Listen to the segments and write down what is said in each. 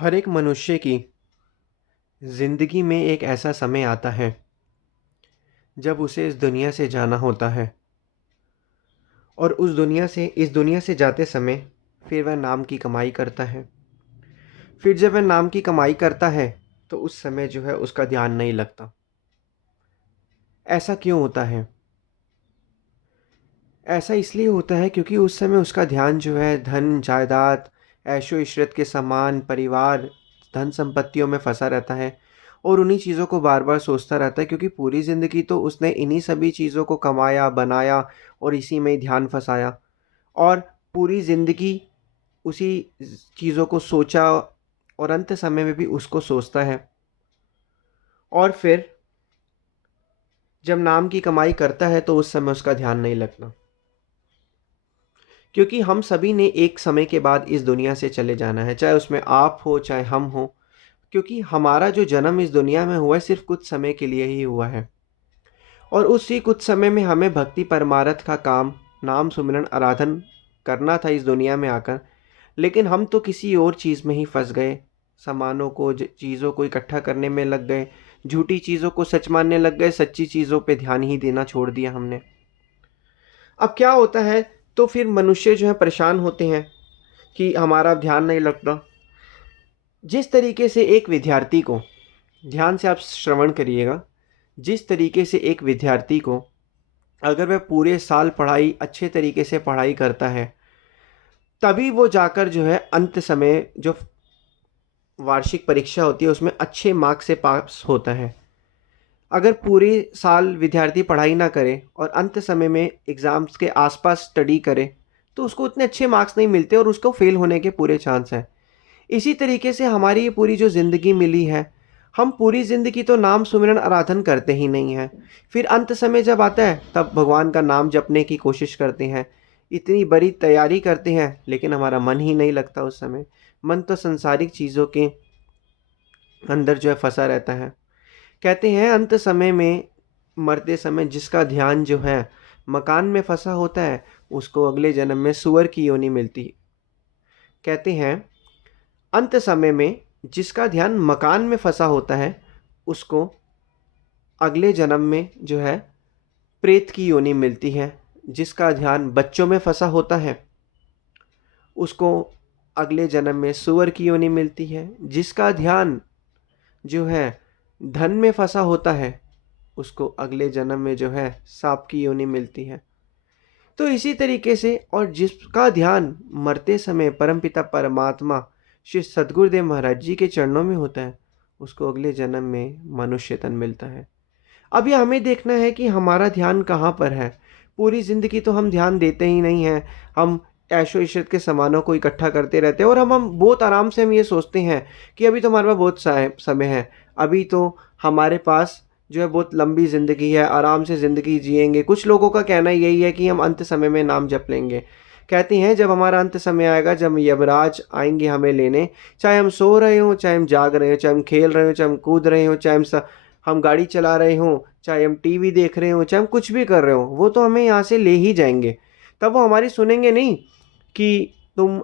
हर एक मनुष्य की ज़िंदगी में एक ऐसा समय आता है जब उसे इस दुनिया से जाना होता है और इस दुनिया से जाते समय फिर वह नाम की कमाई करता है। फिर जब वह नाम की कमाई करता है तो उस समय जो है उसका ध्यान नहीं लगता। ऐसा क्यों होता है? ऐसा इसलिए होता है क्योंकि उस समय उसका ध्यान जो है धन जायदाद, ऐशो इशरत के सामान, परिवार, धन संपत्तियों में फंसा रहता है और उन्हीं चीज़ों को बार बार सोचता रहता है, क्योंकि पूरी ज़िंदगी तो उसने इन्हीं सभी चीज़ों को कमाया बनाया और इसी में ही ध्यान फंसाया। और पूरी ज़िंदगी उसी चीज़ों को सोचा और अंत समय में भी उसको सोचता है। और फिर जब नाम की कमाई करता है तो उस समय उसका ध्यान नहीं लगता, क्योंकि हम सभी ने एक समय के बाद इस दुनिया से चले जाना है, चाहे उसमें आप हो चाहे हम हो। क्योंकि हमारा जो जन्म इस दुनिया में हुआ है सिर्फ कुछ समय के लिए ही हुआ है और उसी कुछ समय में हमें भक्ति परमारथ का काम, नाम सुमिरन आराधन करना था इस दुनिया में आकर। लेकिन हम तो किसी और चीज़ में ही फंस गए, सामानों को चीज़ों को इकट्ठा करने में लग गए, झूठी चीज़ों को सच मानने लग गए, सच्ची चीज़ों पे ध्यान ही देना छोड़ दिया हमने। अब क्या होता है, तो फिर मनुष्य जो है परेशान होते हैं कि हमारा ध्यान नहीं लगता। जिस तरीके से एक विद्यार्थी को, ध्यान से आप श्रवण करिएगा, जिस तरीके से एक विद्यार्थी को अगर वह पूरे साल पढ़ाई अच्छे तरीके से पढ़ाई करता है, तभी वो जाकर जो है अंत समय जो वार्षिक परीक्षा होती है उसमें अच्छे मार्क्स से पास होता है। अगर पूरे साल विद्यार्थी पढ़ाई ना करे और अंत समय में एग्ज़ाम्स के आसपास स्टडी करे तो उसको उतने अच्छे मार्क्स नहीं मिलते और उसको फेल होने के पूरे चांस हैं। इसी तरीके से हमारी ये पूरी जो ज़िंदगी मिली है, हम पूरी ज़िंदगी तो नाम सुमिरन आराधन करते ही नहीं हैं। फिर अंत समय जब आता है तब भगवान का नाम जपने की कोशिश करते हैं, इतनी बड़ी तैयारी करते हैं, लेकिन हमारा मन ही नहीं लगता उस समय। मन तो संसारिक चीज़ों के अंदर जो है फंसा रहता है। कहते हैं अंत समय में, मरते समय जिसका ध्यान जो है मकान में फंसा होता है उसको अगले जन्म में सूअर की योनि मिलती है। कहते हैं अंत समय में जिसका ध्यान मकान में फंसा होता है उसको अगले जन्म में जो है प्रेत की योनि मिलती है। जिसका ध्यान बच्चों में फंसा होता है उसको अगले जन्म में सूअर की योनि मिलती है। जिसका ध्यान जो है धन में फंसा होता है उसको अगले जन्म में जो है सांप की योनि मिलती है। तो इसी तरीके से, और जिसका ध्यान मरते समय परमपिता परमात्मा श्री सद्गुरुदेव महाराज जी के चरणों में होता है उसको अगले जन्म में मनुष्य तन मिलता है। अब ये हमें देखना है कि हमारा ध्यान कहाँ पर है। पूरी ज़िंदगी तो हम ध्यान देते ही नहीं हैं, हम ऐशो इशरत के सामानों को इकट्ठा करते रहते हैं और हम बहुत आराम से हम ये सोचते हैं कि अभी तो हमारे पास बहुत समय है, अभी तो हमारे पास जो है बहुत लंबी ज़िंदगी है, आराम से ज़िंदगी जिएंगे। कुछ लोगों का कहना यही है कि हम अंत समय में नाम जप लेंगे। कहते हैं जब हमारा अंत समय आएगा, जब यमराज आएंगे हमें लेने, चाहे हम सो रहे हों, चाहे हम जाग रहे हों, चाहे हम खेल रहे हों, चाहे हम कूद रहे हों, चाहे हम गाड़ी चला रहे हों, चाहे हम टीवी देख रहे हों, चाहे हम कुछ भी कर रहे हों, वो तो हमें यहाँ से ले ही जाएंगे। तब वो हमारी सुनेंगे नहीं कि तुम,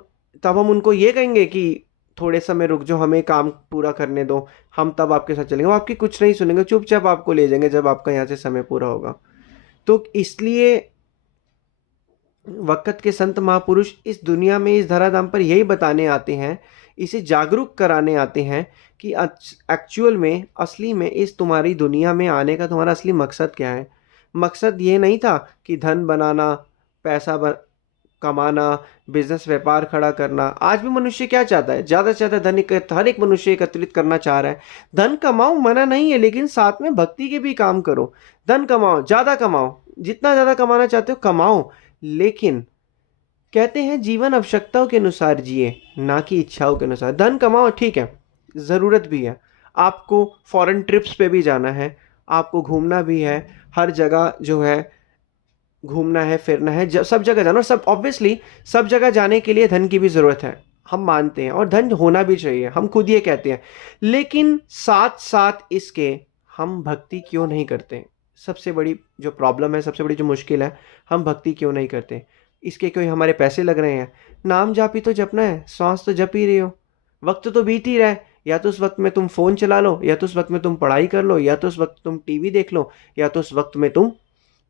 तब हम उनको ये कहेंगे कि थोड़े समय रुक जाओ, हमें काम पूरा करने दो, हम तब आपके साथ चलेंगे। वो आपकी कुछ नहीं सुनेंगे, चुपचाप आपको ले जाएंगे जब आपका यहाँ से समय पूरा होगा। तो इसलिए वक़्त के संत महापुरुष इस दुनिया में, इस धराधाम पर यही बताने आते हैं, इसे जागरूक कराने आते हैं कि एक्चुअल में, असली में इस तुम्हारी दुनिया में आने का तुम्हारा असली मकसद क्या है। मकसद ये नहीं था कि धन बनाना, पैसा कमाना, बिजनेस व्यापार खड़ा करना। आज भी मनुष्य क्या चाहता है? ज़्यादा से ज़्यादा धन हर एक मनुष्य एकत्रित करना चाह रहा है। धन कमाओ, मना नहीं है, लेकिन साथ में भक्ति के भी काम करो। धन कमाओ, ज़्यादा कमाओ, जितना ज़्यादा कमाना चाहते हो कमाओ, लेकिन कहते हैं जीवन आवश्यकताओं के अनुसार जिए, ना कि इच्छाओं के अनुसार। धन कमाओ ठीक है, ज़रूरत भी है, आपको फॉरेन ट्रिप्स पे भी जाना है, आपको घूमना भी है, हर जगह जो है घूमना है, फिरना है, सब जगह जाना। और सब ऑब्वियसली सब जगह जाने के लिए धन की भी ज़रूरत है, हम मानते हैं, और धन होना भी चाहिए, हम खुद ये कहते हैं। लेकिन साथ साथ इसके हम भक्ति क्यों नहीं करते? सबसे बड़ी जो प्रॉब्लम है, सबसे बड़ी जो मुश्किल है, हम भक्ति क्यों नहीं करते? इसके कोई हमारे पैसे लग रहे हैं? नाम जाप ही तो जपना है, श्वास तो जप ही रहे हो, वक्त तो बीत ही रहा है, या तो उस वक्त में तुम फ़ोन चला लो, या तो उस वक्त में तुम पढ़ाई कर लो, या तो उस वक्त तुम टीवी देख लो, या तो उस वक्त में तुम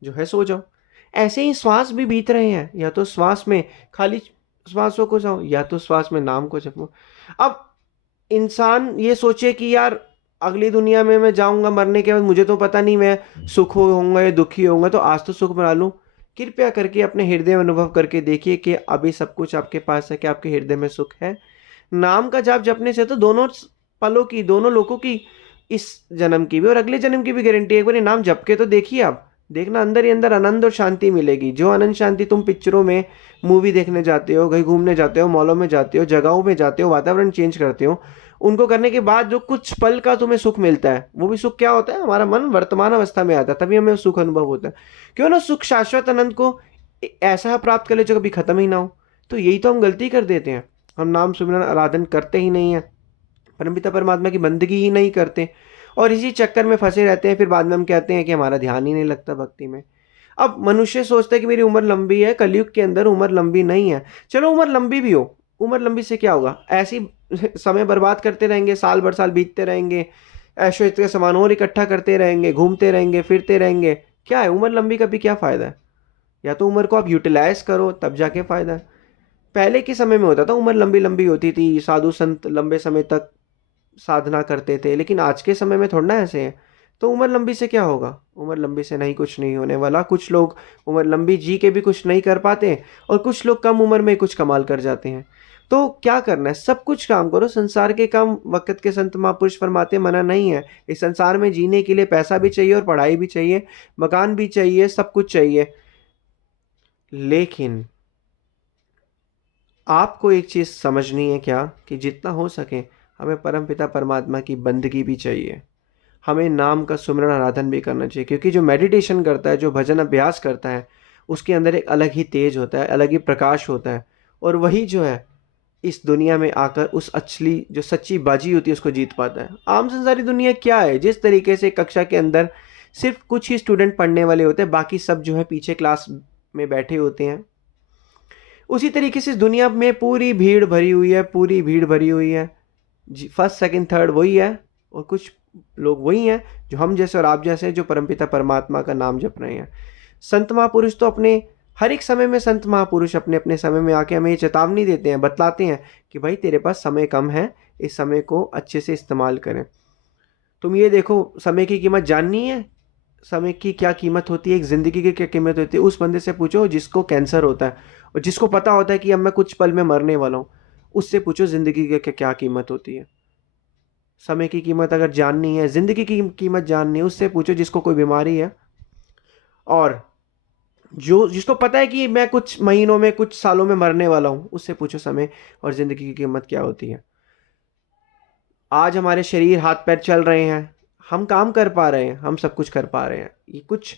जो है सो जाओ। ऐसे ही श्वास भी बीत रहे हैं, या तो श्वास में खाली श्वासों को जाओ, या तो श्वास में नाम को जपो। अब इंसान ये सोचे कि यार अगली दुनिया में मैं जाऊंगा मरने के बाद, मुझे तो पता नहीं मैं सुख होऊंगा या दुखी होऊंगा, तो आज तो सुख बना लूं। कृपया करके अपने हृदय में अनुभव करके देखिए कि अभी सब कुछ आपके पास है, कि आपके हृदय में सुख है। नाम का जाप जपने से तो दोनों पलों की, दोनों लोगों की, इस जन्म की भी और अगले जन्म की भी गारंटी है। एक बार ये नाम जप के तो देखिए आप, देखना अंदर ही अंदर आनंद और शांति मिलेगी। जो आनंद शांति तुम पिक्चरों में, मूवी देखने जाते हो, कहीं घूमने जाते हो, मॉलों में जाते हो, जगहों में जाते हो, वातावरण चेंज करते हो, उनको करने के बाद जो कुछ पल का तुम्हें सुख मिलता है, वो भी सुख क्या होता है, हमारा मन वर्तमान अवस्था में आता है, तभी हमें सुख अनुभव होता है। क्यों ना सुख शाश्वत आनंद को ऐसा प्राप्त कर ले जो कभी खत्म ही ना हो। तो यही तो हम गलती कर देते हैं, हम नाम सुमिरन आराधन करते ही नहीं है, परमपिता परमात्मा की बंदगी ही नहीं करते, और इसी चक्कर में फंसे रहते हैं। फिर बाद में हम कहते हैं कि हमारा ध्यान ही नहीं लगता भक्ति में। अब मनुष्य सोचता है कि मेरी उम्र लंबी है, कलयुग के अंदर उम्र लंबी नहीं है। चलो उम्र लंबी भी हो, उम्र लंबी से क्या होगा, ऐसी समय बर्बाद करते रहेंगे, साल भर साल बीतते रहेंगे, ऐशो इतने सामान और इकट्ठा करते रहेंगे, घूमते रहेंगे, फिरते रहेंगे, क्या है उम्र लंबी का भी क्या फ़ायदा है। या तो उम्र को आप यूटिलाइज करो, तब जाके फ़ायदा है। पहले के समय में होता था, उम्र लंबी लंबी होती थी, साधु संत लंबे समय तक साधना करते थे, लेकिन आज के समय में थोड़ा ना ऐसे है। तो उम्र लंबी से क्या होगा, उम्र लंबी से नहीं कुछ नहीं होने वाला। कुछ लोग उम्र लंबी जी के भी कुछ नहीं कर पाते, और कुछ लोग कम उम्र में कुछ कमाल कर जाते हैं। तो क्या करना है, सब कुछ काम करो, संसार के काम वक्त के संत महापुरुष फरमाते मना नहीं है। इस संसार में जीने के लिए पैसा भी चाहिए, और पढ़ाई भी चाहिए, मकान भी चाहिए, सब कुछ चाहिए, लेकिन आपको एक चीज़ समझनी है क्या, कि जितना हो सके हमें परमपिता परमात्मा की बंदगी भी चाहिए, हमें नाम का सुमिरन आराधन भी करना चाहिए। क्योंकि जो मेडिटेशन करता है, जो भजन अभ्यास करता है, उसके अंदर एक अलग ही तेज होता है, अलग ही प्रकाश होता है, और वही जो है इस दुनिया में आकर उस असली जो सच्ची बाजी होती है उसको जीत पाता है। आम संसारी दुनिया क्या है, जिस तरीके से कक्षा के अंदर सिर्फ कुछ ही स्टूडेंट पढ़ने वाले होते हैं, बाकी सब जो है पीछे क्लास में बैठे होते हैं, उसी तरीके से इस दुनिया में पूरी भीड़ भरी हुई है, पूरी भीड़ भरी हुई है। फर्स्ट सेकंड थर्ड वही है, और कुछ लोग वही हैं जो हम जैसे और आप जैसे, जो परमपिता परमात्मा का नाम जप रहे हैं। संत महापुरुष तो अपने हर एक समय में, संत महापुरुष अपने अपने समय में आके हमें ये चेतावनी देते हैं, बतलाते हैं कि भाई तेरे पास समय कम है, इस समय को अच्छे से इस्तेमाल करें। तुम ये देखो, समय की कीमत जाननी है, समय की क्या कीमत होती है, एक ज़िंदगी की क्या कीमत होती है, उस बंदे से पूछो जिसको कैंसर होता है, और जिसको पता होता है कि अब मैं कुछ पल में मरने वाला हूँ, उससे पूछो ज़िंदगी की क्या कीमत होती है। समय की कीमत अगर जाननी है, ज़िंदगी की कीमत जाननी है, उससे पूछो जिसको कोई बीमारी है, और जो जिसको पता है कि मैं कुछ महीनों में, कुछ सालों में मरने वाला हूँ, उससे पूछो समय और ज़िंदगी की कीमत क्या होती है। आज हमारे शरीर हाथ पैर चल रहे हैं, हम काम कर पा रहे हैं, हम सब कुछ कर पा रहे हैं। ये कुछ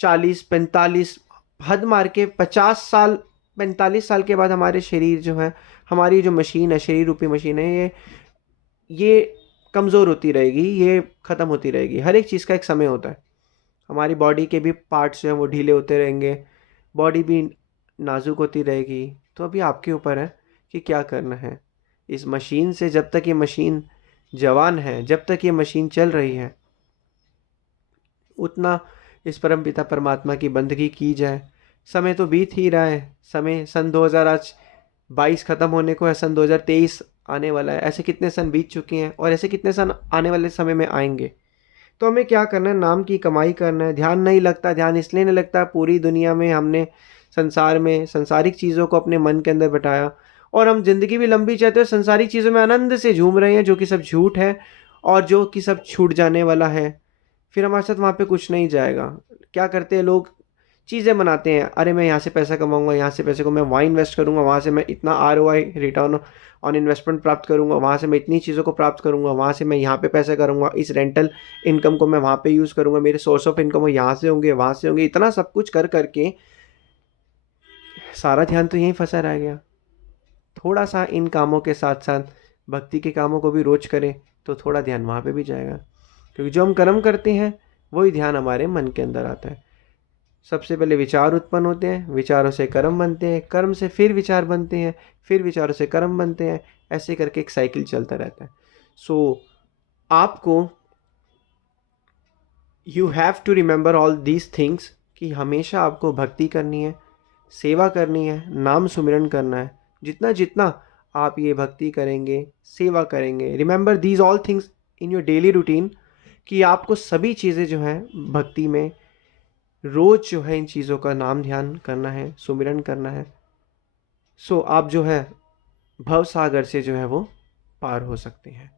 40-45, हद मार के 50 साल, 45 साल के बाद हमारे शरीर जो है, हमारी जो मशीन है, शरीर रूपी मशीन है, ये कमज़ोर होती रहेगी, ये ख़त्म होती रहेगी। हर एक चीज़ का एक समय होता है। हमारी बॉडी के भी पार्ट्स जो हैं वो ढीले होते रहेंगे, बॉडी भी नाजुक होती रहेगी। तो अभी आपके ऊपर है कि क्या करना है। इस मशीन से, जब तक ये मशीन जवान है, जब तक ये मशीन चल रही है, उतना इस परमपिता परमात्मा की बंदगी की जाए। समय तो बीत ही रहा है, समय सन 2022 ख़त्म होने को है, सन 2023 आने वाला है। ऐसे कितने सन बीत चुके हैं, और ऐसे कितने सन आने वाले समय में आएंगे। तो हमें क्या करना है, नाम की कमाई करना है। ध्यान नहीं लगता, ध्यान इसलिए नहीं लगता, पूरी दुनिया में हमने संसार में संसारिक चीज़ों को अपने मन के अंदर बैठाया, और हम जिंदगी भी लंबी चाहते हैं, संसारिक चीज़ों में आनंद से झूम रहे हैं, जो कि सब झूठ है, और जो कि सब छूट जाने वाला है। फिर हमारे साथ वहाँ पे कुछ नहीं जाएगा। क्या करते हैं लोग, चीज़ें बनाते हैं, अरे मैं यहाँ से पैसा कमाऊंगा, यहाँ से पैसे को मैं वहाँ इन्वेस्ट करूँगा, वहाँ से मैं इतना ROI, रिटर्न ऑन इन्वेस्टमेंट प्राप्त करूँगा, वहाँ से मैं इतनी चीज़ों को प्राप्त करूँगा, वहाँ से मैं यहाँ पे पैसा करूँगा, इस रेंटल इनकम को मैं वहाँ पे यूज़ करूँगा, मेरे सोर्स ऑफ इनकम यहाँ से होंगे, वहाँ से होंगे। इतना सब कुछ कर करके सारा ध्यान तो यहीं फंसा रह गया। थोड़ा सा इन कामों के साथ साथ भक्ति के कामों को भी रोज करें, तो थोड़ा ध्यान वहाँ पे भी जाएगा। क्योंकि जो हम कर्म करते हैं वही ध्यान हमारे मन के अंदर आता है। सबसे पहले विचार उत्पन्न होते हैं, विचारों से कर्म बनते हैं, कर्म से फिर विचार बनते हैं, फिर विचारों से कर्म बनते हैं, ऐसे करके एक साइकिल चलता रहता है। सो आपको you have to remember all these things कि हमेशा आपको भक्ति करनी है, सेवा करनी है, नाम सुमिरन करना है। जितना जितना आप ये भक्ति करेंगे, सेवा करेंगे, remember these all things in your daily routine, कि आपको सभी चीज़ें जो हैं भक्ति में रोज़ जो है इन चीज़ों का नाम ध्यान करना है, सुमिरन करना है। सो आप जो है भव सागर से जो है वो पार हो सकते हैं।